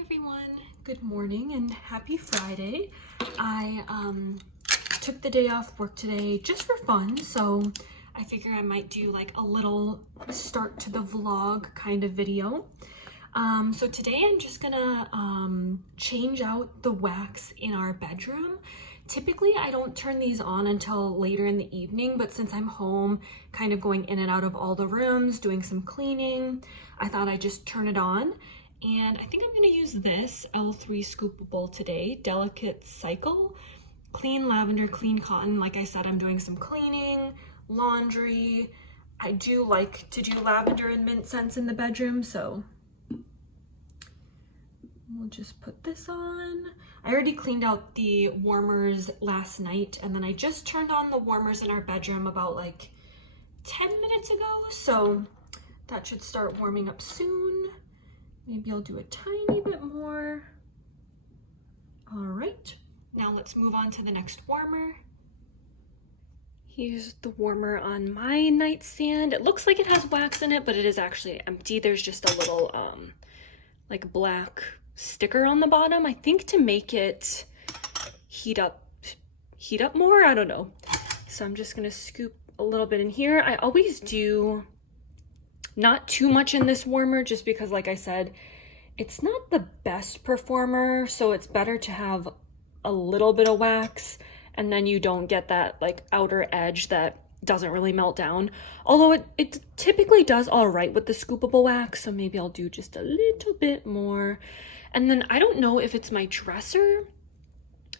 everyone, good morning and happy Friday. I took the day off work today just for fun, so I figure I might do like a little start to the vlog kind of video. So today I'm just gonna change out the wax in our bedroom. Typically I don't turn these on until later in the evening, but since I'm home kind of going in and out of all the rooms doing some cleaning, I thought I'd just turn it on. And I think I'm going to use this L3 scoopable today, Delicate Cycle, clean lavender, clean cotton. Like I said, I'm doing some cleaning, laundry. I do like to do lavender and mint scents in the bedroom, so we'll just put this on. I already cleaned out the warmers last night, and then I just turned on the warmers in our bedroom about like 10 minutes ago, so that should start warming up soon. Maybe I'll do a tiny bit more. All right, now let's move on to the next warmer. Here's the warmer on my nightstand. It looks like it has wax in it, but it is actually empty. There's just a little like black sticker on the bottom, I think to make it heat up more, I don't know. So I'm just gonna scoop a little bit in here. I always do not too much in this warmer, just because, like I said, it's not the best performer, so it's better to have a little bit of wax, and then you don't get that like outer edge that doesn't really melt down. Although it typically does all right with the scoopable wax, so maybe I'll do just a little bit more. And then I don't know if it's my dresser,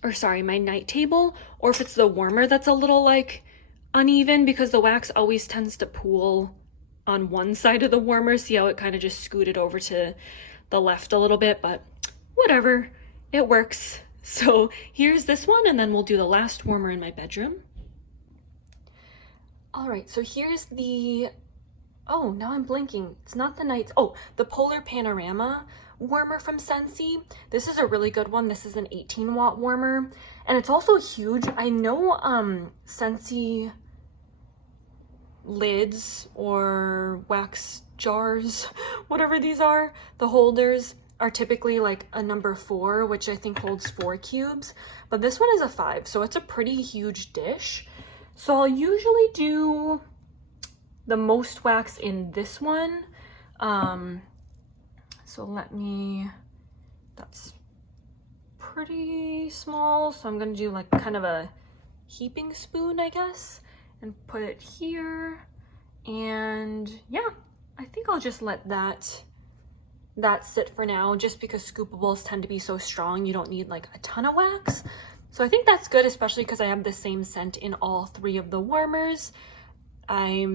or sorry, my night table, or if it's the warmer that's a little like uneven, because the wax always tends to pool on one side of the warmer. See how it kind of just scooted over to the left a little bit, but whatever, it works. So here's this one, and then we'll do the last warmer in my bedroom. All right, so here's the, oh, now I'm blanking. It's not the nights, oh, the Polar Panorama warmer from Scentsy. This is a really good one. This is an 18-watt warmer, and it's also huge. I know Scentsy lids or wax jars, whatever these are, the holders are typically like a number 4, which I think holds 4 cubes, but this one is a 5, so it's a pretty huge dish. So I'll usually do the most wax in this one. So let me, that's pretty small, so I'm gonna do like kind of a heaping spoon, I guess, and put it here. And yeah, I think I'll just let that sit for now, just because scoopables tend to be so strong, you don't need like a ton of wax. So I think that's good, especially because I have the same scent in all 3 of the warmers. I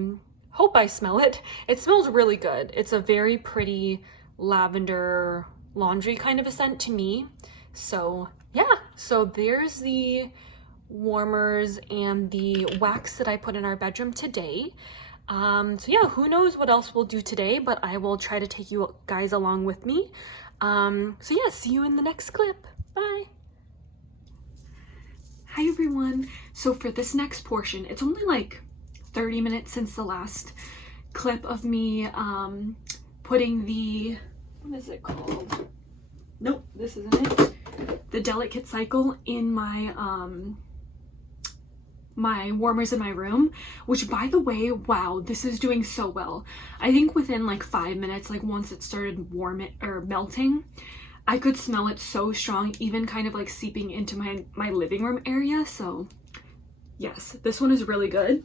hope I smell it. It smells really good. It's a very pretty lavender laundry kind of a scent to me. So yeah, so there's the warmers and the wax that I put in our bedroom today. So yeah, who knows what else we'll do today, but I will try to take you guys along with me. So yeah, see you in the next clip. Bye. Hi everyone. So for this next portion, it's only like 30 minutes since the last clip of me putting the, what is it called? Nope, this isn't it. The Delicate Cycle in my my warmers in my room, which by the way, wow, this is doing so well. I think within like 5 minutes, like once it started melting, I could smell it so strong, even kind of like seeping into my living room area. So yes, this one is really good.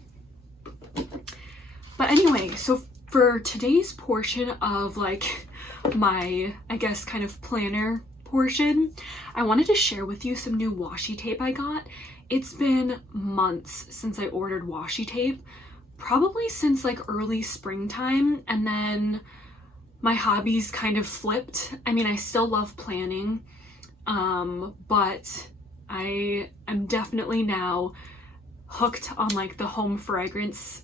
But anyway, so for today's portion of like my, I guess, kind of planner portion, I wanted to share with you some new washi tape I got. It's been months since I ordered washi tape, probably since like early springtime, and then my hobbies kind of flipped. I mean, I still love planning, but I am definitely now hooked on like the home fragrance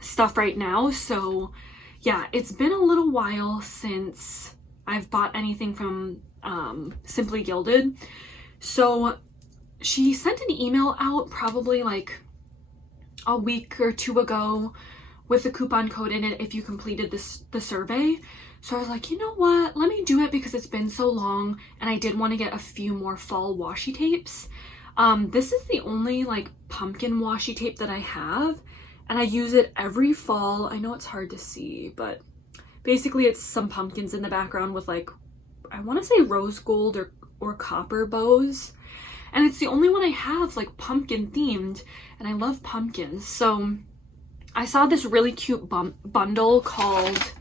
stuff right now. So yeah, it's been a little while since I've bought anything from Simply Gilded. So she sent an email out probably like a week or 2 ago with a coupon code in it if you completed the survey. So I was like, you know what? Let me do it because it's been so long and I did want to get a few more fall washi tapes. This is the only like pumpkin washi tape that I have, and I use it every fall. I know it's hard to see, but basically it's some pumpkins in the background with like, I want to say rose gold or copper bows. And it's the only one I have like pumpkin themed, and I love pumpkins. So I saw this really cute bundle called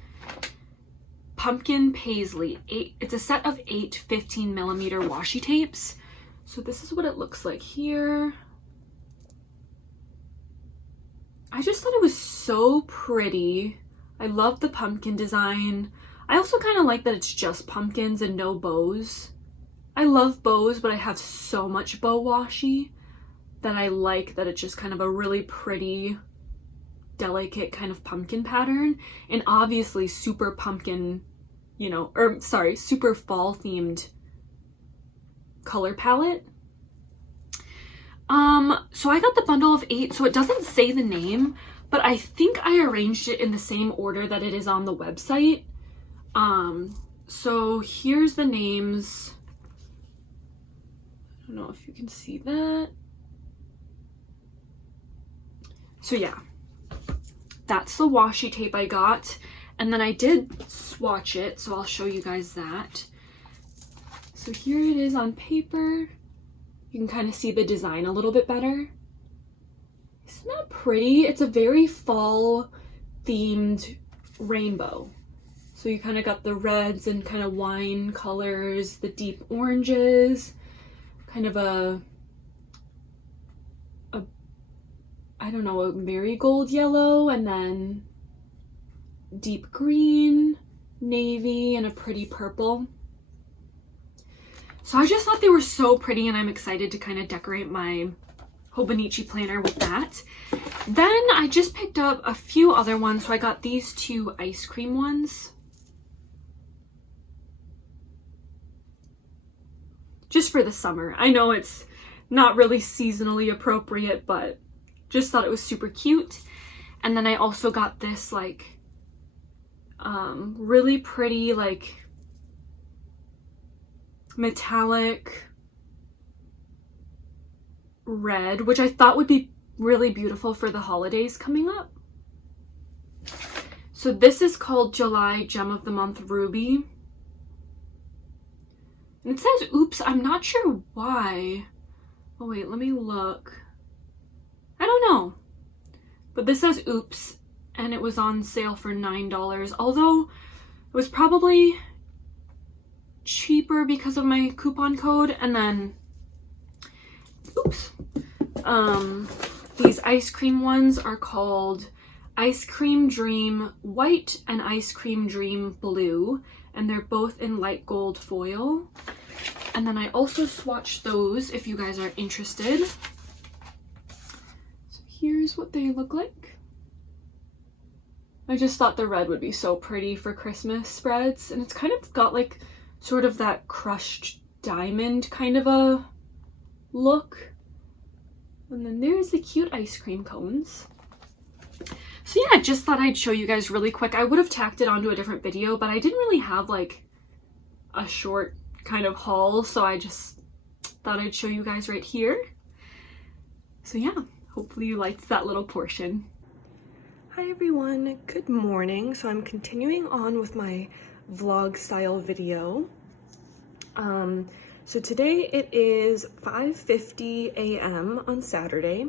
Pumpkin Paisley. It's a set of 8 15mm washi tapes. So this is what it looks like here. I just thought it was so pretty. I love the pumpkin design. I also kind of like that it's just pumpkins and no bows. I love bows, but I have so much bow washi that I like that it's just kind of a really pretty, delicate kind of pumpkin pattern, and obviously super pumpkin, you know, or sorry, super fall themed color palette. So I got the bundle of 8, so it doesn't say the name, but I think I arranged it in the same order that it is on the website. So here's the names. I don't know if you can see that. So yeah, that's the washi tape I got. And then I did swatch it, so I'll show you guys that. So here it is on paper. You can kind of see the design a little bit better. Isn't that pretty? It's a very fall themed rainbow. So you kind of got the reds and kind of wine colors, the deep oranges, kind of a I don't know, a marigold yellow, and then deep green, navy, and a pretty purple. So I just thought they were so pretty, and I'm excited to kind of decorate my Hobonichi planner with that. Then I just picked up a few other ones. So I got these 2 ice cream ones. Just for the summer. I know it's not really seasonally appropriate, but just thought it was super cute. And then I also got this like really pretty like metallic red, which I thought would be really beautiful for the holidays coming up. So this is called July Gem of the Month Ruby. And it says oops, I'm not sure why. Oh wait, let me look. I don't know. But this says oops, and it was on sale for $9, although it was probably cheaper because of my coupon code. And then oops, these ice cream ones are called Ice Cream Dream White and Ice Cream Dream Blue, and they're both in light gold foil. And then I also swatched those if you guys are interested. So here's what they look like. I just thought the red would be so pretty for Christmas spreads, and it's kind of got like sort of that crushed diamond kind of a look. And then there's the cute ice cream cones. So yeah, just thought I'd show you guys really quick. I would have tacked it onto a different video, but I didn't really have like a short kind of haul, so I just thought I'd show you guys right here. So yeah, hopefully you liked that little portion. Hi everyone, good morning. So I'm continuing on with my vlog style video. So today it is 5:50 a.m. on Saturday.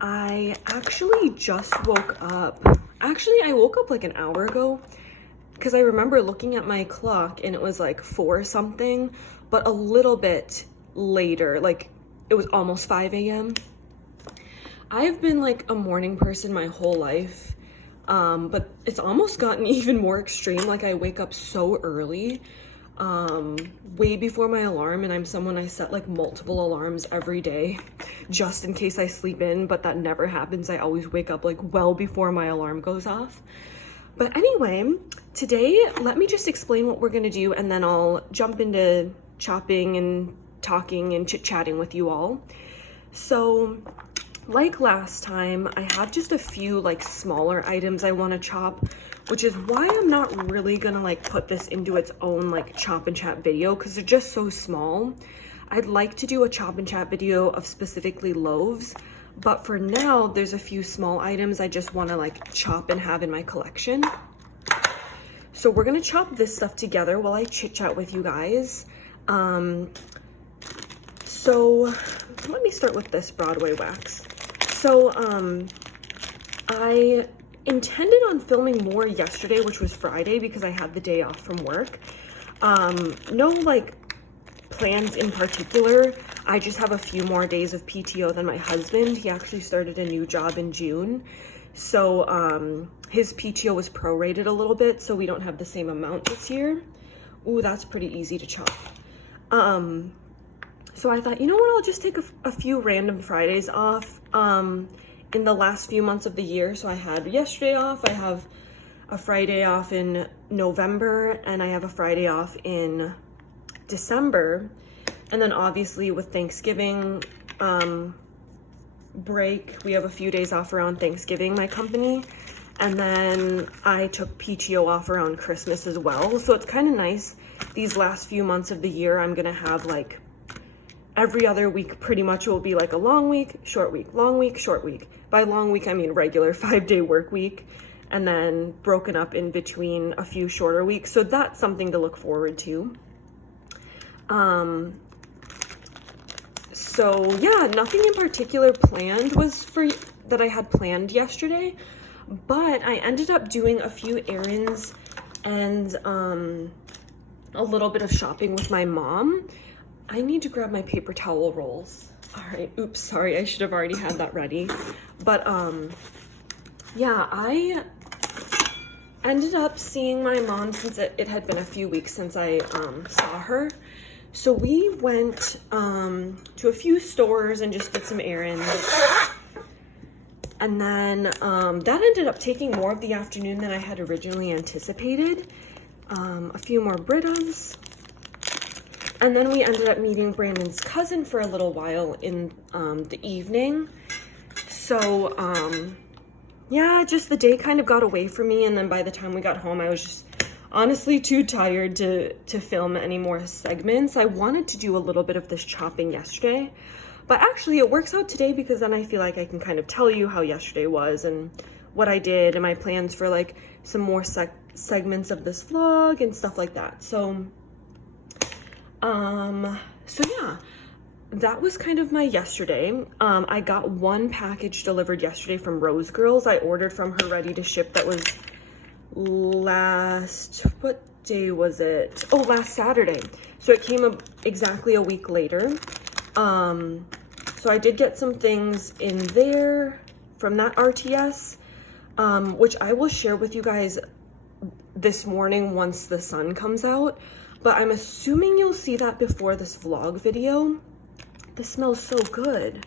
I actually just woke up. Actually, I woke up like an hour ago because I remember looking at my clock and it was like 4 something, but a little bit later, like it was almost 5 a.m. I've been like a morning person my whole life, but it's almost gotten even more extreme. Like I wake up so early, way before my alarm, and I'm someone, I set like multiple alarms every day just in case I sleep in, but that never happens. I always wake up like well before my alarm goes off. But anyway, today let me just explain what we're gonna do, and then I'll jump into chopping and talking and chit-chatting with you all. So like last time, I have just a few like smaller items I want to chop, which is why I'm not really gonna like put this into its own like chop and chat video, because they're just so small. I'd like to do a chop and chat video of specifically loaves, but for now there's a few small items I just want to like chop and have in my collection. So we're gonna chop this stuff together while I chit chat with you guys. So let me start with this Broadway wax. So I intended on filming more yesterday, which was Friday, because I had the day off from work. No like plans in particular. I just have a few more days of PTO than my husband. He actually started a new job in June. So his PTO was prorated a little bit, so we don't have the same amount this year. Ooh, that's pretty easy to chop. So I thought, you know what, I'll just take a few random Fridays off in the last few months of the year. So I had yesterday off, I have a Friday off in November, and I have a Friday off in December. And then obviously with Thanksgiving break, we have a few days off around Thanksgiving, my company. And then I took PTO off around Christmas as well. So it's kind of nice. These last few months of the year, I'm gonna have like every other week pretty much will be like a long week, short week, long week, short week. By long week, I mean regular 5-day work week, and then broken up in between a few shorter weeks. So that's something to look forward to. So yeah, nothing in particular planned that I had planned yesterday, but I ended up doing a few errands and a little bit of shopping with my mom. I need to grab my paper towel rolls. All right, oops, sorry, I should have already had that ready. But yeah, I ended up seeing my mom since it had been a few weeks since I saw her. So we went to a few stores and just did some errands. And then that ended up taking more of the afternoon than I had originally anticipated. A few more Britas. And then we ended up meeting Brandon's cousin for a little while in the evening. So yeah, just the day kind of got away from me. And then by the time we got home, I was just honestly too tired to film any more segments. I wanted to do a little bit of this chopping yesterday, but actually it works out today, because then I feel like I can kind of tell you how yesterday was and what I did and my plans for like some more segments of this vlog and stuff like that. So yeah, that was kind of my yesterday. I got one package delivered yesterday from Rose Girls. I ordered from her ready to ship. That was what day was it? Oh, last Saturday. So it came exactly a week later. So I did get some things in there from that RTS, which I will share with you guys this morning once the sun comes out. But I'm assuming you'll see that before this vlog video. This smells so good.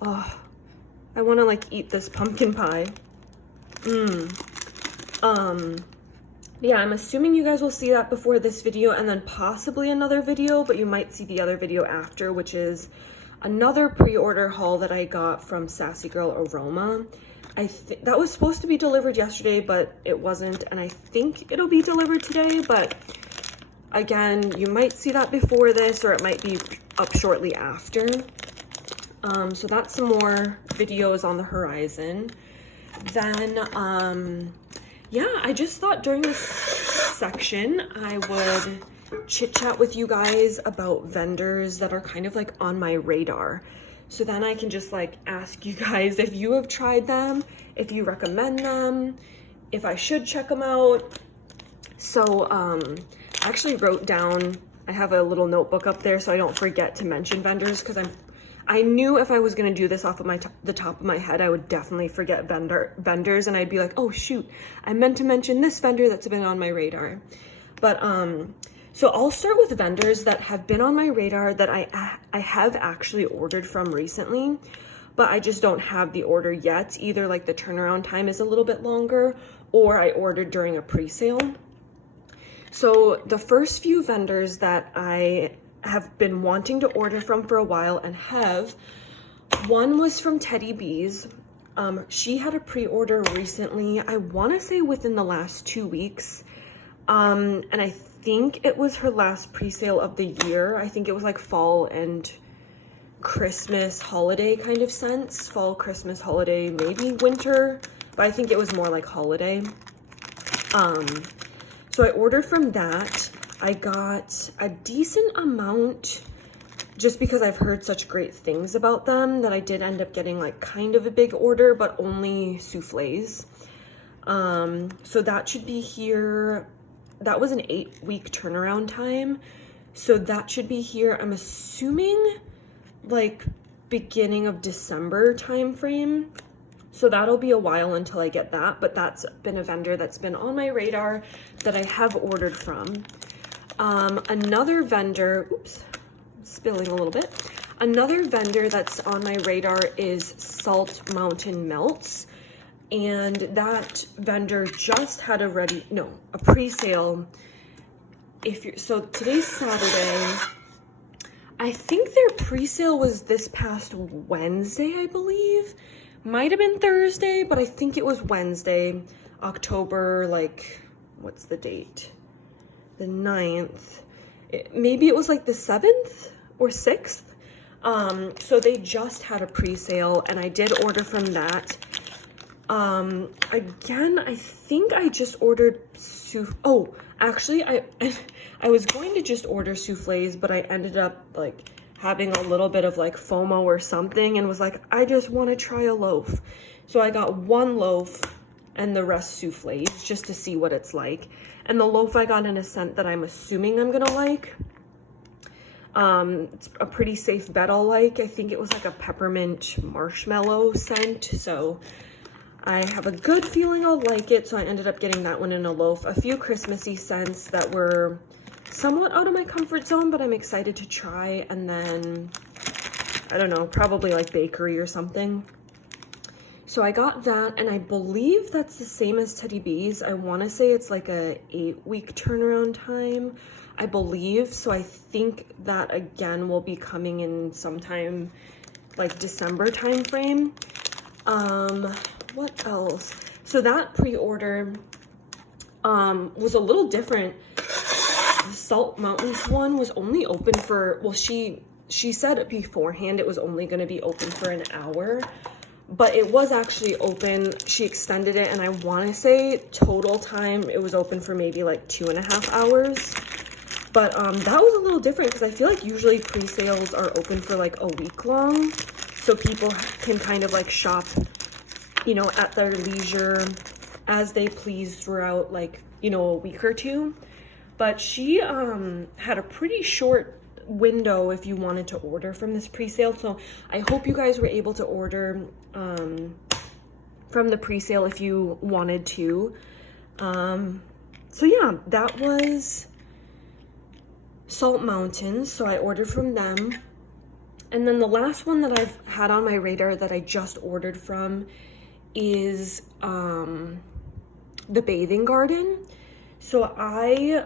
Oh, I want to like eat this pumpkin pie. Yeah, I'm assuming you guys will see that before this video and then possibly another video, but you might see the other video after, which is another pre-order haul that I got from Sassy Girl Aroma. That was supposed to be delivered yesterday, but it wasn't, and I think it'll be delivered today, but again, you might see that before this, or it might be up shortly after. So that's some more videos on the horizon. Then, yeah, I just thought during this section, I would chit chat with you guys about vendors that are kind of like on my radar. So then I can just like ask you guys if you have tried them, if you recommend them, if I should check them out. So, I actually wrote down, I have a little notebook up there so I don't forget to mention vendors, because I knew if I was going to do this off of the top of my head, I would definitely forget vendors, and I'd be like, oh shoot, I meant to mention this vendor that's been on my radar. But so I'll start with vendors that have been on my radar that I have actually ordered from recently, but I just don't have the order yet. Either like the turnaround time is a little bit longer, or I ordered during a pre-sale. So the first few vendors that I have been wanting to order from for a while and have One was from Teddy Bees. She had a pre-order recently, I want to say within the last 2 weeks. And I think it was her last pre-sale of the year. I think it was like fall and Christmas holiday kind of scents. Fall, Christmas, holiday, maybe winter, but I think it was more like holiday. So I ordered from that. I got a decent amount just because I've heard such great things about them that I did end up getting like kind of a big order, but only souffles. So that should be here. That was an 8-week turnaround time. So that should be here, I'm assuming like beginning of December time frame. So that'll be a while until I get that, but that's been a vendor that's been on my radar that I have ordered from. Another vendor, oops, spilling a little bit. Another vendor that's on my radar is Salt Mountain Melts. And that vendor just had a pre-sale. So today's Saturday. I think their pre-sale was this past Wednesday, I believe. Might have been Thursday, but I think it was Wednesday, October, like, what's the date? The 9th. Maybe it was like the 7th or 6th. So they just had a pre-sale and I did order from that. Again, I think I just ordered actually I was going to just order souffles, but I ended up like having a little bit of like FOMO or something and was like, I just want to try a loaf. So I got one loaf and the rest souffles just to see what it's like. And the loaf I got in a scent that I'm assuming I'm gonna like. It's a pretty safe bet I'll like. I think it was like a peppermint marshmallow scent. So I have a good feeling I'll like it. So I ended up getting that one in a loaf. A few Christmassy scents that were somewhat out of my comfort zone, but I'm excited to try. And then, I don't know, probably like bakery or something. So I got that, and I believe that's the same as Teddy Bees. I want to say it's like a 8-week turnaround time, I believe. So I think that again will be coming in sometime like December time frame. What else? So that pre-order was a little different. The Salt Mountains one was only open for, well, she said beforehand it was only going to be open for an hour, but it was actually open. She extended it, and I want to say total time it was open for maybe like 2.5 hours. But that was a little different because I feel like usually pre-sales are open for like a week long, so people can kind of like shop, you know, at their leisure as they please throughout like, you know, a week or two. But she had a pretty short window if you wanted to order from this pre-sale. So I hope you guys were able to order from the pre-sale if you wanted to. So yeah, that was Salt Mountains. So I ordered from them. And then the last one that I've had on my radar that I just ordered from is the Bathing Garden. So I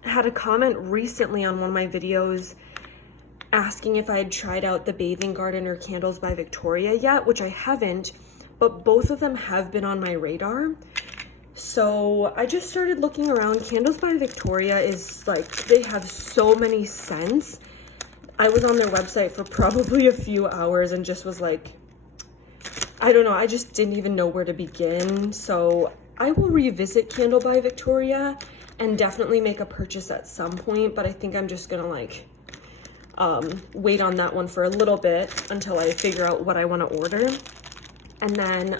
had a comment recently on one of my videos asking if I had tried out the Bathing Garden or Candles by Victoria yet, which I haven't, but both of them have been on my radar. So I just started looking around. Candles by Victoria is like, they have so many scents. I was on their website for probably a few hours and just was like, I don't know, I just didn't even know where to begin. So I will revisit Candle by Victoria and definitely make a purchase at some point, but I think I'm just gonna like wait on that one for a little bit until I figure out what I want to order. And then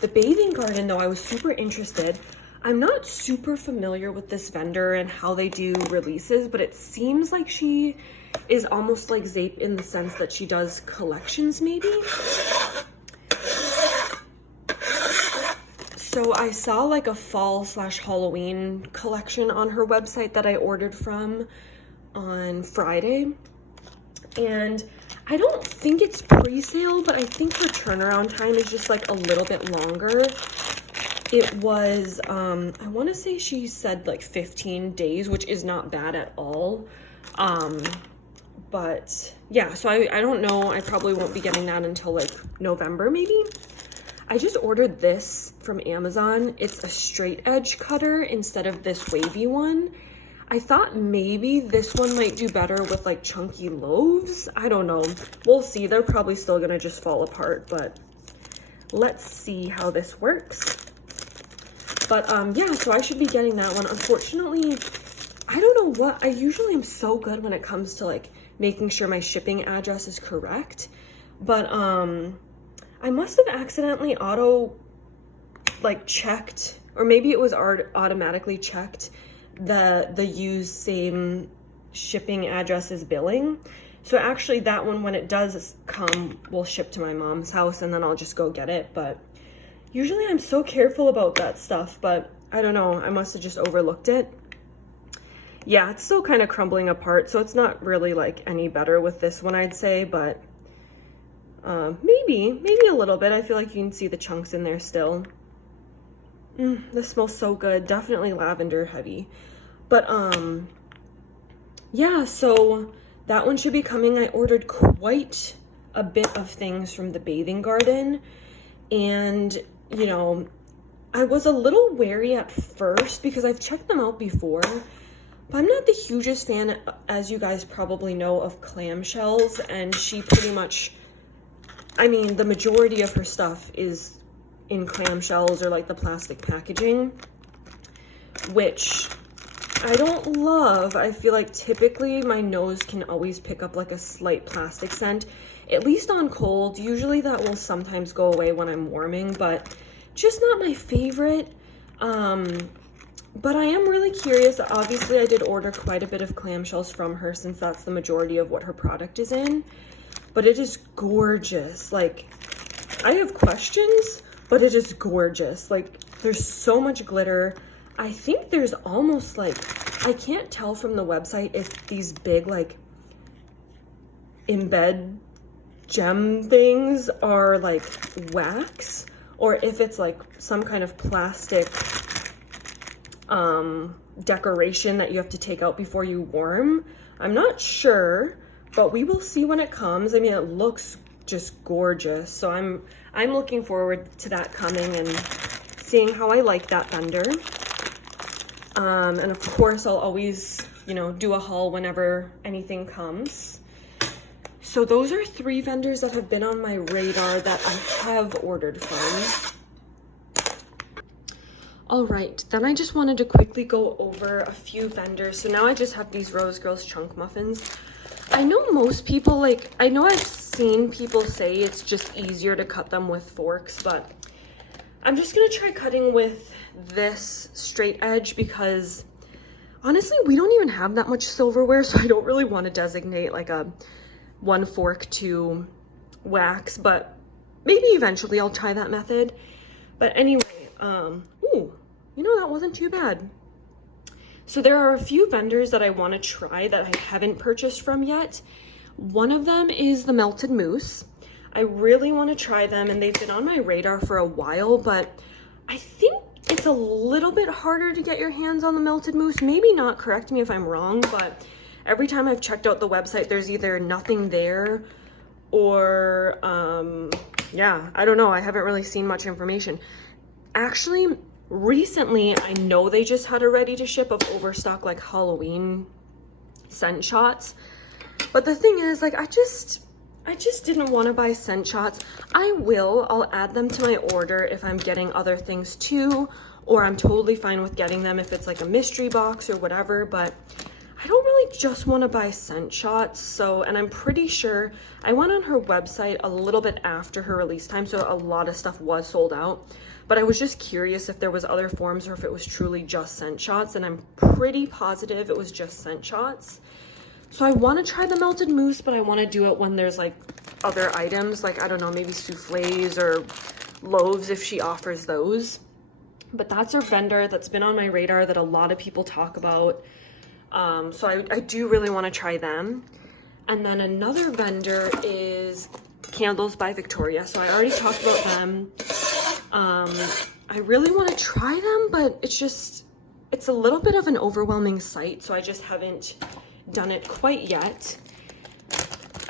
the Bathing Garden, though, I was super interested. I'm not super familiar with this vendor and how they do releases, but it seems like she is almost like Zape in the sense that she does collections maybe. So I saw like a fall/Halloween collection on her website that I ordered from on Friday. And I don't think it's pre-sale, but I think her turnaround time is just like a little bit longer. It was, I want to say she said like 15 days, which is not bad at all. But yeah, so I don't know. I probably won't be getting that until like November maybe. I just ordered this from Amazon. It's a straight edge cutter instead of this wavy one. I thought maybe this one might do better with like chunky loaves. I don't know. We'll see. They're probably still gonna just fall apart, but let's see how this works. But yeah, so I should be getting that one. Unfortunately, I don't know what, I usually am so good when it comes to like making sure my shipping address is correct. But I must have accidentally checked, or maybe it was automatically checked the use same shipping address as billing. So actually that one, when it does come, will ship to my mom's house and then I'll just go get it. But usually I'm so careful about that stuff, but I don't know, I must have just overlooked it. Yeah, it's still kind of crumbling apart, so it's not really like any better with this one, I'd say, but maybe a little bit. I feel like you can see the chunks in there still. This smells so good. Definitely lavender heavy. But yeah, so that one should be coming. I ordered quite a bit of things from the bathing garden, and you know, I was a little wary at first because I've checked them out before, but I'm not the hugest fan, as you guys probably know, of clamshells, and she pretty much, I mean, the majority of her stuff is in clamshells or like the plastic packaging, which I don't love. I feel like typically my nose can always pick up like a slight plastic scent, at least on cold. Usually that will sometimes go away when I'm warming, but just not my favorite. But I am really curious. Obviously I did order quite a bit of clamshells from her since that's the majority of what her product is in, but it is gorgeous. Like, I have questions, but it is gorgeous. Like, there's so much glitter. I think there's almost like, I can't tell from the website if these big like embed gem things are like wax or if it's like some kind of plastic decoration that you have to take out before you warm. I'm not sure, but we will see when it comes. I mean, it looks just gorgeous, so I'm looking forward to that coming and seeing how I like that vendor. And of course I'll always, you know, do a haul whenever anything comes. So those are 3 vendors that have been on my radar that I have ordered from. All right, then I just wanted to quickly go over a few vendors. So now I just have these Rose Girls chunk muffins. I know most people, like, I know I've seen people say it's just easier to cut them with forks, but I'm just gonna try cutting with this straight edge because honestly, we don't even have that much silverware, so I don't really want to designate like a 1 fork to wax, but maybe eventually I'll try that method. But anyway, ooh, you know, that wasn't too bad. So there are a few vendors that I want to try that I haven't purchased from yet. One of them is the melted mousse. I really want to try them, and they've been on my radar for a while, but I think it's a little bit harder to get your hands on the melted mousse. Maybe not, correct me if I'm wrong, but every time I've checked out the website, there's either nothing there or, yeah, I don't know. I haven't really seen much information. Actually, recently, I know they just had a ready to ship of overstock like Halloween scent shots. But the thing is, like, I just didn't want to buy scent shots. I'll add them to my order if I'm getting other things too, or I'm totally fine with getting them if it's like a mystery box or whatever, but I don't really just want to buy scent shots. So, and I'm pretty sure I went on her website a little bit after her release time, so a lot of stuff was sold out, but I was just curious if there was other forms or if it was truly just scent shots, and I'm pretty positive it was just scent shots. So I want to try the melted mousse, but I want to do it when there's like other items, like, I don't know, maybe souffles or loaves if she offers those. But that's her vendor that's been on my radar that a lot of people talk about. So I do really want to try them. And then another vendor is Candles by Victoria. So I already talked about them. I really want to try them, but it's a little bit of an overwhelming site, so I just haven't done it quite yet.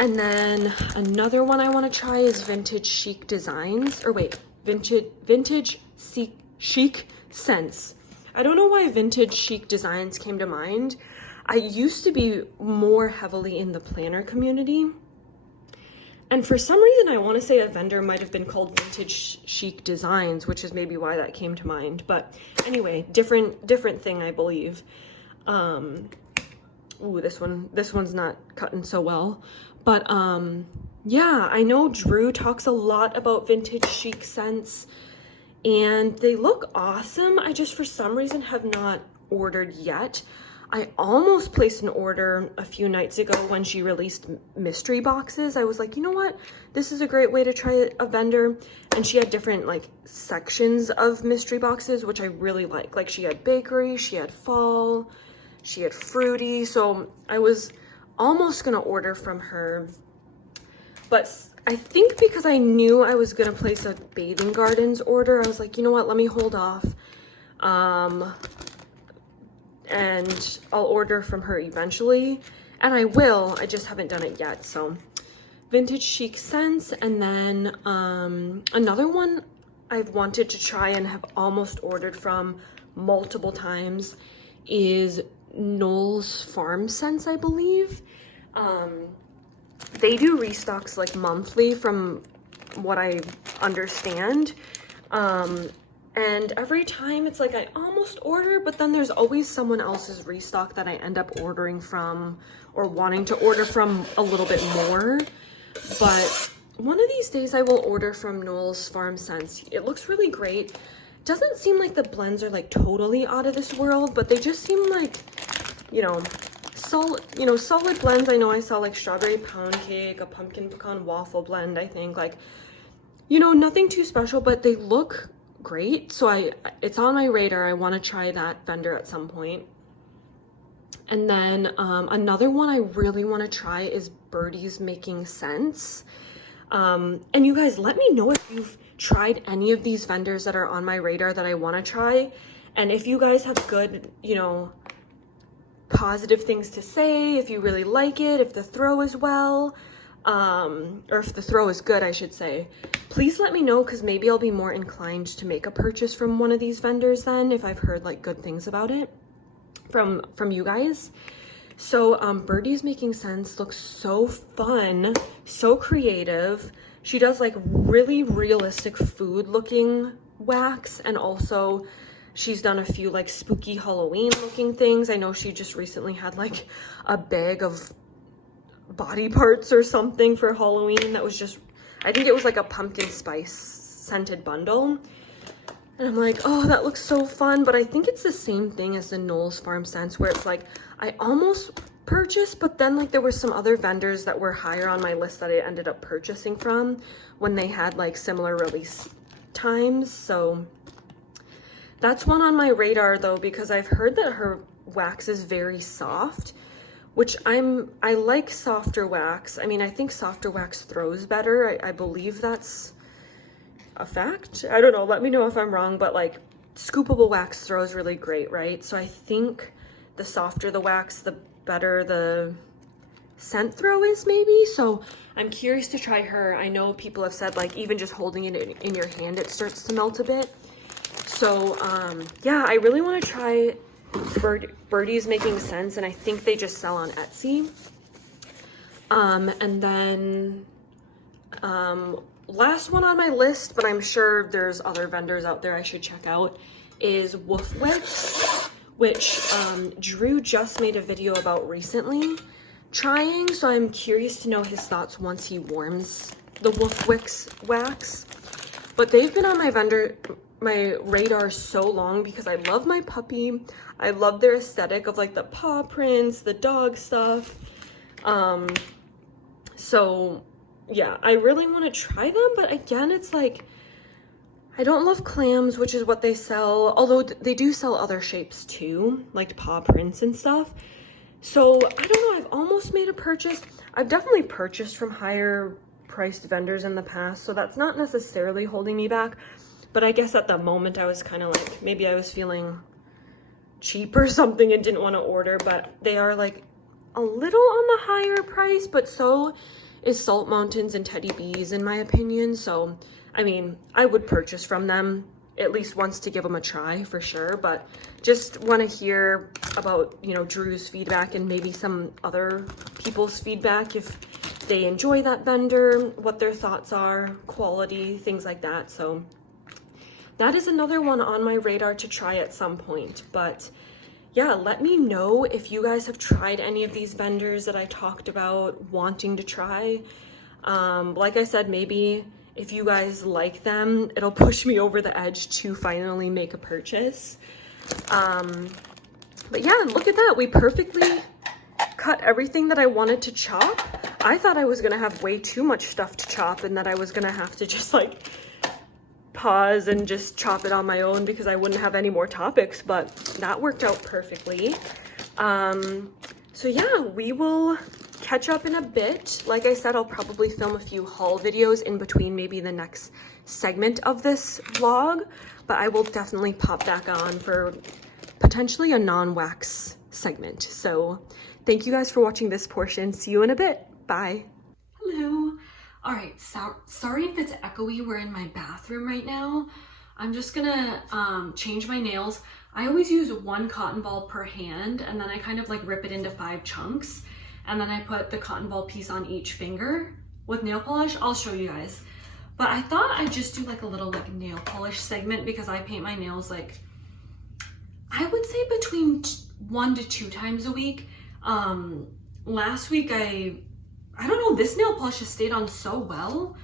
And then another one I want to try is Vintage Chic Designs, or wait, Vintage Chic Scents. I don't know why Vintage Chic Designs came to mind. I used to be more heavily in the planner community. And for some reason, I want to say a vendor might have been called Vintage Chic Designs, which is maybe why that came to mind. But anyway, different thing, I believe. Ooh, this one's not cutting so well. But yeah, I know Drew talks a lot about vintage chic scents, and they look awesome. I just, for some reason, have not ordered yet. I almost placed an order a few nights ago when she released mystery boxes. I was like, you know what? This is a great way to try a vendor. And she had different like sections of mystery boxes, which I really like. Like she had bakery, she had fall, she had fruity. So I was almost gonna order from her. But I think because I knew I was gonna place a Bathing Gardens order, I was like, you know what? Let me hold off. And I'll order from her eventually, and I will, I just haven't done it yet. So Vintage Chic Scents. And then another one I've wanted to try and have almost ordered from multiple times is Knoll's Farm Scents, I believe. They do restocks like monthly from what I understand. And every time it's like I almost order, but then there's always someone else's restock that I end up ordering from or wanting to order from a little bit more. But one of these days I will order from Knoll's Farm Scents. It looks really great. Doesn't seem like the blends are like totally out of this world, but they just seem like, solid blends. I know I saw like strawberry pound cake, a pumpkin pecan waffle blend, I think, like, nothing too special, but they look great. So it's on my radar. I want to try that vendor at some point. And then another one I really want to try is Birdie's Making Sense. And you guys, let me know if you've tried any of these vendors that are on my radar that I want to try. And if you guys have good, positive things to say, if you really like it, if the throw is well, or if the throw is good, I should say, please let me know, because maybe I'll be more inclined to make a purchase from one of these vendors then, if I've heard like good things about it from you guys. So Birdie's Making Sense looks so fun, so creative. She does like really realistic food looking wax, and also she's done a few like spooky Halloween looking things. I know she just recently had like a bag of body parts or something for Halloween that was just, I think it was like a pumpkin spice scented bundle. And I'm like, oh, that looks so fun. But I think it's the same thing as the Knoll's Farm Scents, where it's like I almost purchased, but then like there were some other vendors that were higher on my list that I ended up purchasing from when they had like similar release times. So that's one on my radar though, because I've heard that her wax is very soft, which I like softer wax. I mean, I think softer wax throws better. I believe that's a fact. I don't know, let me know if I'm wrong, but like scoopable wax throws really great, right? So I think the softer the wax, the better the scent throw is maybe. So I'm curious to try her. I know people have said like even just holding it in your hand, it starts to melt a bit. So yeah, I really want to try Birdie's Making Sense, and I think they just sell on Etsy. And then last one on my list, but I'm sure there's other vendors out there I should check out, is Wolf Wicks, which Drew just made a video about recently trying, so I'm curious to know his thoughts once he warms the Wolf Wicks wax. But they've been on my radar so long because I love my puppy. I love their aesthetic of like the paw prints, the dog stuff. So yeah, I really want to try them, but again, it's like I don't love clams, which is what they sell, although they do sell other shapes too, like paw prints and stuff. So I don't know, I've almost made a purchase. I've definitely purchased from higher priced vendors in the past, so that's not necessarily holding me back. But I guess at the moment I was kind of like, maybe I was feeling cheap or something and didn't want to order, but they are like a little on the higher price, but so is Salt Mountains and Teddy B's in my opinion. So, I mean, I would purchase from them at least once to give them a try for sure, but just want to hear about, you know, Drew's feedback and maybe some other people's feedback if they enjoy that vendor, what their thoughts are, quality, things like that. So that is another one on my radar to try at some point. But yeah, let me know if you guys have tried any of these vendors that I talked about wanting to try. Like I said, maybe if you guys like them, it'll push me over the edge to finally make a purchase. But yeah, look at that. We perfectly cut everything that I wanted to chop. I thought I was gonna have way too much stuff to chop and that I was gonna have to just like pause and just chop it on my own because I wouldn't have any more topics, but that worked out perfectly. So yeah, we will catch up in a bit. Like I said, I'll probably film a few haul videos in between maybe the next segment of this vlog, but I will definitely pop back on for potentially a non-wax segment. So thank you guys for watching this portion. See you in a bit. Bye. Hello. All right, sorry if it's echoey. We're in my bathroom right now. I'm just gonna change my nails. I always use one cotton ball per hand, and then I kind of like rip it into 5 chunks, and then I put the cotton ball piece on each finger with nail polish. I'll show you guys. But I thought I'd just do like a little like nail polish segment because I paint my nails like, I would say between 1 to 2 times a week. Last week I don't know, this nail polish has stayed on so well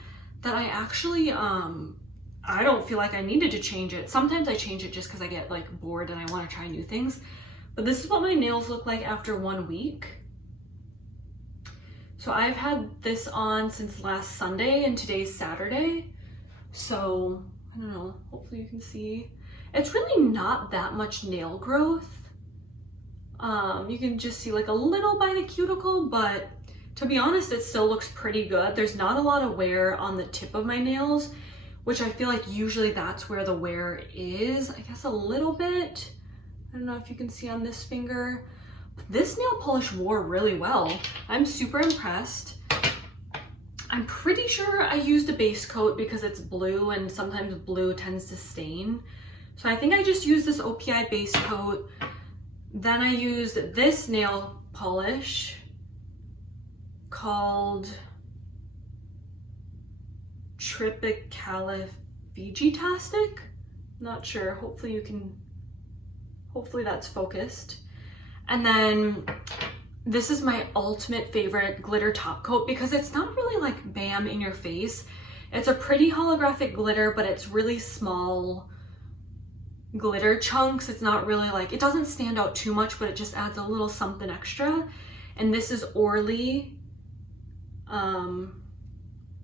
that I actually, I don't feel like I needed to change it. Sometimes I change it just because I get like bored and I want to try new things. But this is what my nails look like after 1 week. So I've had this on since last Sunday and today's Saturday. So I don't know, hopefully you can see. It's really not that much nail growth. You can just see like a little by the cuticle, but to be honest, it still looks pretty good. There's not a lot of wear on the tip of my nails, which I feel like usually that's where the wear is. I guess a little bit. I don't know if you can see on this finger. But this nail polish wore really well. I'm super impressed. I'm pretty sure I used a base coat because it's blue and sometimes blue tends to stain. So I think I just used this OPI base coat. Then I used this nail polish called Tripicalifegitastic. Not sure, hopefully that's focused. And then this is my ultimate favorite glitter top coat because it's not really like bam in your face. It's a pretty holographic glitter, but it's really small glitter chunks. It's not really like, it doesn't stand out too much, but it just adds a little something extra. And this is Orly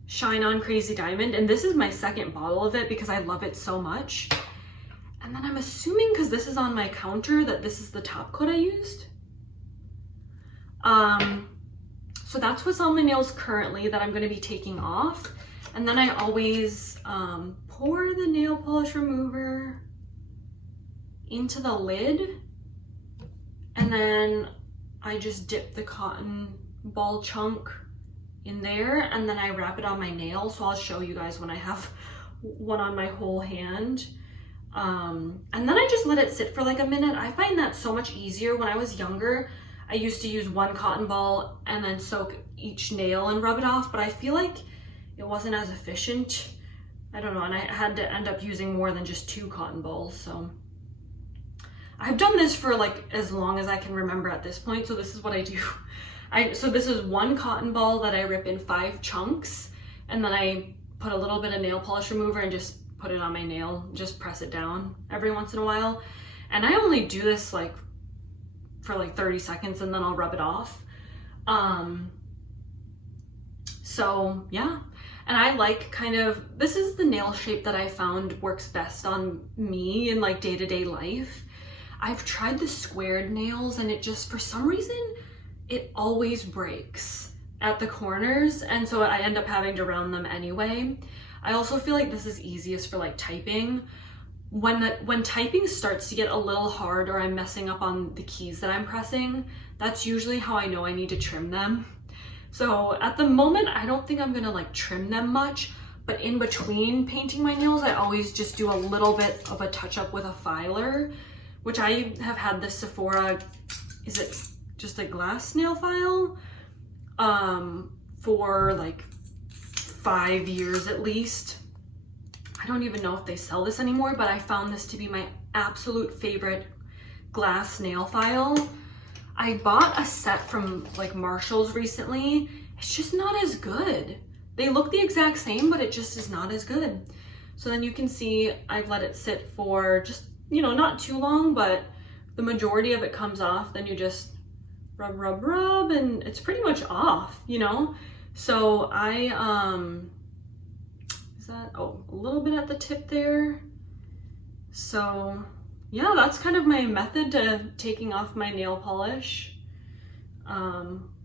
Shine On Crazy Diamond, and this is my second bottle of it because I love it so much. And then I'm assuming, because this is on my counter, that this is the top coat I used. So that's what's on my nails currently that I'm going to be taking off. And then I always pour the nail polish remover into the lid, and then I just dip the cotton ball chunk in there, and then I wrap it on my nail. So I'll show you guys when I have one on my whole hand. And then I just let it sit for like a minute. I find that so much easier. When I was younger, I used to use one cotton ball and then soak each nail and rub it off, but I feel like it wasn't as efficient. I don't know, and I had to end up using more than just 2 cotton balls. So I've done this for like as long as I can remember at this point. So this is what I do. So this is 1 cotton ball that I rip in 5 chunks, and then I put a little bit of nail polish remover and just put it on my nail, just press it down every once in a while. And I only do this like for like 30 seconds and then I'll rub it off. So yeah, and I like kind of, this is the nail shape that I found works best on me in like day-to-day life. I've tried the squared nails and it just, for some reason, it always breaks at the corners, and so I end up having to round them anyway. I also feel like this is easiest for like typing. When typing starts to get a little hard or I'm messing up on the keys that I'm pressing, that's usually how I know I need to trim them. So at the moment, I don't think I'm gonna like trim them much, but in between painting my nails, I always just do a little bit of a touch up with a filer, which I have had this Sephora, is it just a glass nail file? For like 5 years at least. I don't even know if they sell this anymore, but I found this to be my absolute favorite glass nail file. I bought a set from like Marshall's recently. It's just not as good. They look the exact same, but it just is not as good. So then you can see I've let it sit for just, you know, not too long, but the majority of it comes off. Then you just rub, rub, rub, and it's pretty much off, you know? So is that, oh, a little bit at the tip there. So yeah, that's kind of my method to taking off my nail polish.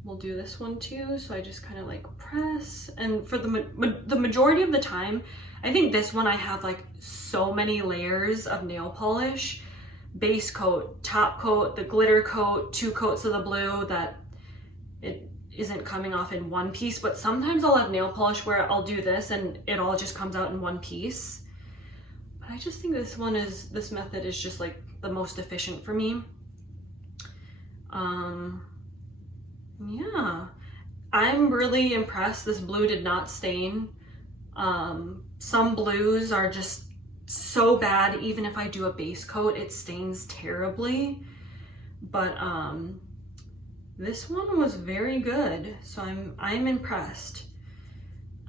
We'll do this one too. So I just kind of like press, and for the majority of the time, I think this one I have like so many layers of nail polish, base coat, top coat, the glitter coat, 2 coats of the blue, that it isn't coming off in one piece. But sometimes I'll have nail polish where I'll do this and it all just comes out in one piece. But I just think this method is just like the most efficient for me. Yeah, I'm really impressed. This blue did not stain. Some blues are just so bad. Even if I do a base coat, it stains terribly. But this one was very good, so I'm impressed.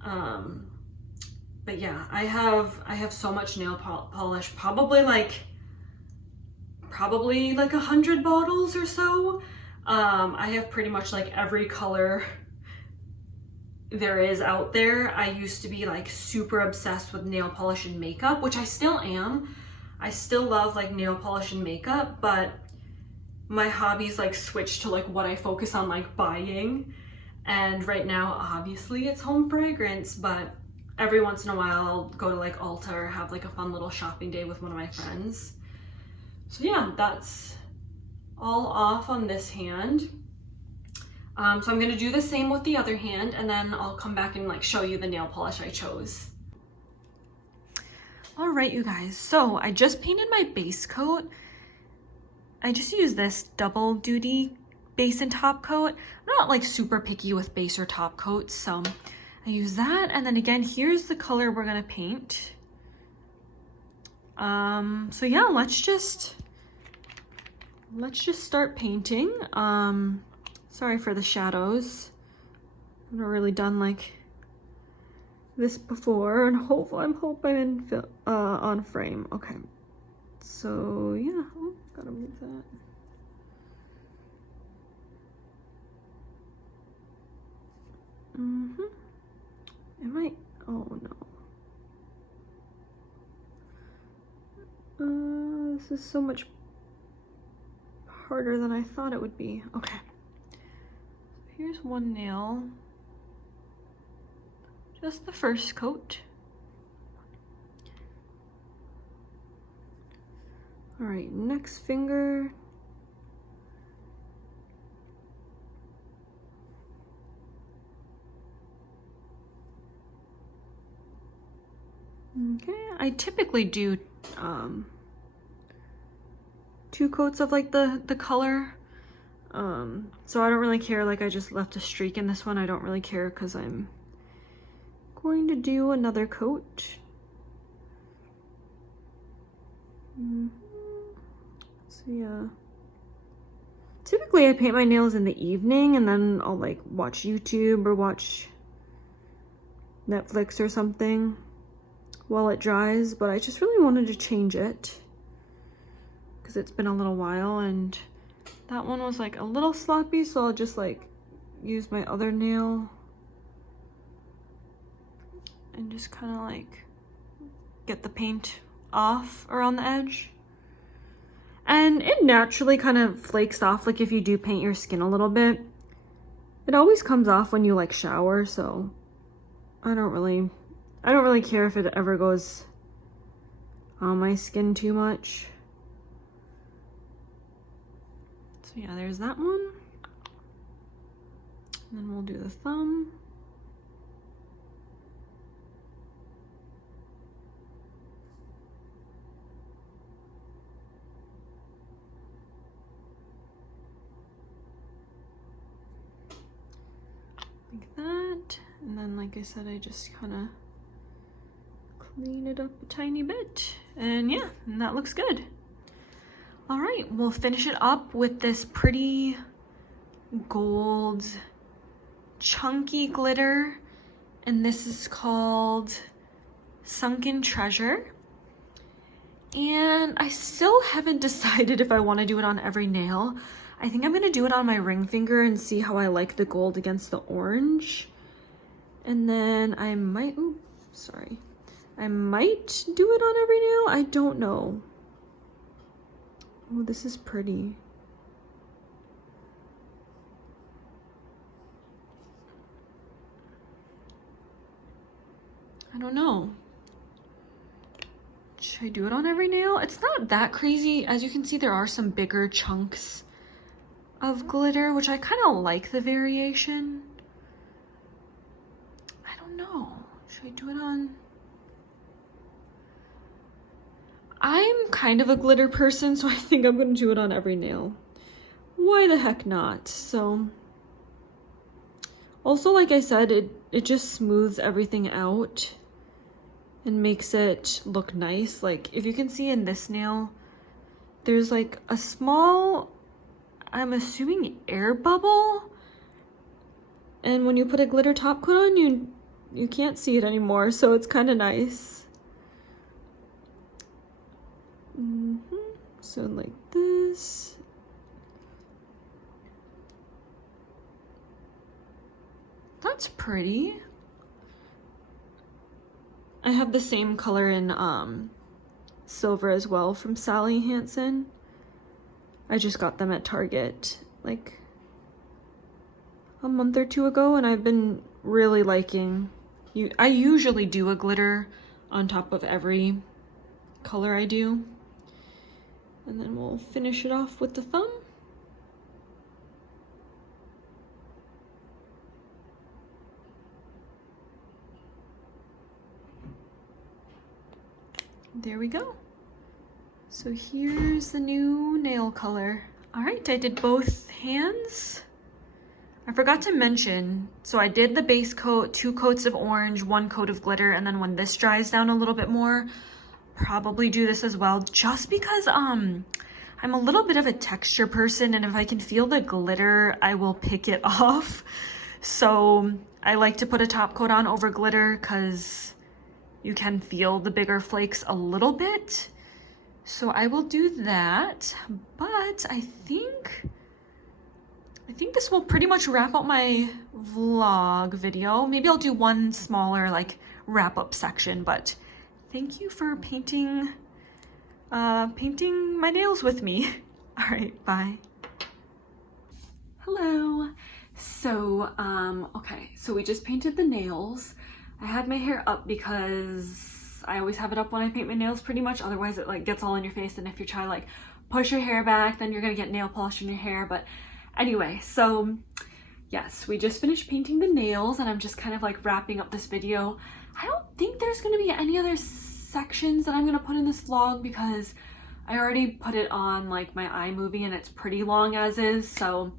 But yeah, I have so much nail polish, probably like 100 bottles or so. I have pretty much like every color there is out there. I used to be like super obsessed with nail polish and makeup, which I still am. I still love like nail polish and makeup, but my hobbies like switched to like what I focus on like buying. And right now, obviously it's home fragrance, but every once in a while I'll go to like Ulta or have like a fun little shopping day with one of my friends. So yeah, that's all off on this hand. So I'm gonna do the same with the other hand, and then I'll come back and like show you the nail polish I chose. All right, you guys, so I just painted my base coat. I just used this double duty base and top coat. I'm not like super picky with base or top coats, so I use that. And then again, here's the color we're gonna paint. So yeah, let's just start painting. Sorry for the shadows. I've never really done like this before, and I'm hoping on frame. Okay, so yeah, oh, gotta move that. Oh no. This is so much harder than I thought it would be. Okay. So here's one nail. Just the first coat. All right, next finger. Okay, I typically do 2 coats of like the color. So I don't really care, like I just left a streak in this one. I don't really care because I'm going to do another coat. So yeah. Typically I paint my nails in the evening and then I'll like watch YouTube or watch Netflix or something while it dries, but I just really wanted to change it because it's been a little while and that one was like a little sloppy, so I'll just like use my other nail and just kind of like get the paint off around the edge. And it naturally kind of flakes off, like if you do paint your skin a little bit. It always comes off when you like shower, so I don't really care if it ever goes on my skin too much. So yeah, there's that one. And then we'll do the thumb. Like that. And then, like I said, I just kind of clean it up a tiny bit. And yeah, and that looks good. All right, we'll finish it up with this pretty gold chunky glitter, and this is called Sunken Treasure. And I still haven't decided if I want to do it on every nail. I think I'm gonna do it on my ring finger and see how I like the gold against the orange. And then I might, I might do it on every nail. I don't know. Oh, this is pretty. I don't know. Should I do it on every nail? It's not that crazy. As you can see, there are some bigger chunks of glitter, which I kind of like the variation. I don't know. Should I do it on? I'm kind of a glitter person, so I think I'm gonna do it on every nail. Why the heck not? So, also, like I said, it just smooths everything out and makes it look nice. Like, if you can see in this nail, there's like a small, I'm assuming, air bubble. And when you put a glitter top coat on, you can't see it anymore, so it's kind of nice. So like this. That's pretty. I have the same color in silver as well from Sally Hansen. I just got them at Target like a month or two ago, and I've been really liking. I usually do a glitter on top of every color I do. And then we'll finish it off with the thumb. There we go. So here's the new nail color. All right, I did both hands. I forgot to mention, so I did the base coat, 2 coats of orange, 1 coat of glitter, and then when this dries down a little bit more, probably do this as well, just because I'm a little bit of a texture person, and if I can feel the glitter, I will pick it off. So I like to put a top coat on over glitter because you can feel the bigger flakes a little bit. So I will do that, but I think this will pretty much wrap up my vlog video. Maybe I'll do one smaller like wrap up section, but thank you for painting my nails with me. All right, bye. Hello. So, okay, so we just painted the nails. I had my hair up because I always have it up when I paint my nails pretty much, otherwise it like gets all in your face, and if you try to like push your hair back, then you're gonna get nail polish in your hair. But anyway, so yes, we just finished painting the nails, and I'm just kind of like wrapping up this video. I don't think there's gonna be any other sections that I'm gonna put in this vlog because I already put it on like my iMovie and it's pretty long as is, so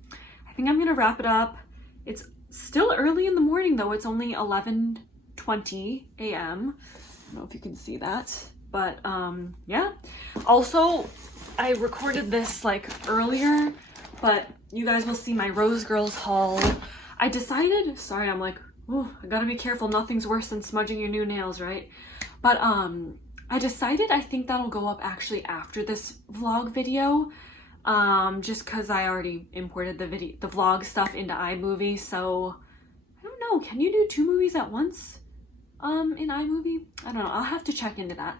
I think I'm gonna wrap it up. It's still early in the morning though. It's only 11:20 a.m. I don't know if you can see that, but yeah. Also, I recorded this like earlier, but you guys will see my Rose Girls haul. I decided, sorry, I'm like, oh, I gotta be careful. Nothing's worse than smudging your new nails, right? But I decided I think that'll go up actually after this vlog video, just because I already imported the vlog stuff into iMovie. So I don't know, can you do 2 movies at once in iMovie? I don't know, I'll have to check into that.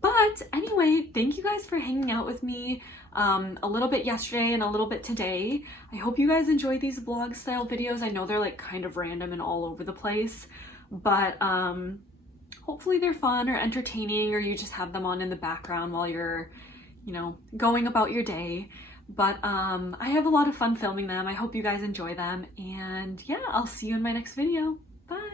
But anyway, thank you guys for hanging out with me a little bit yesterday and a little bit today. I hope you guys enjoy these vlog style videos. I know they're like kind of random and all over the place, but hopefully they're fun or entertaining, or you just have them on in the background while you're, you know, going about your day. But I have a lot of fun filming them. I hope you guys enjoy them. And yeah, I'll see you in my next video. Bye.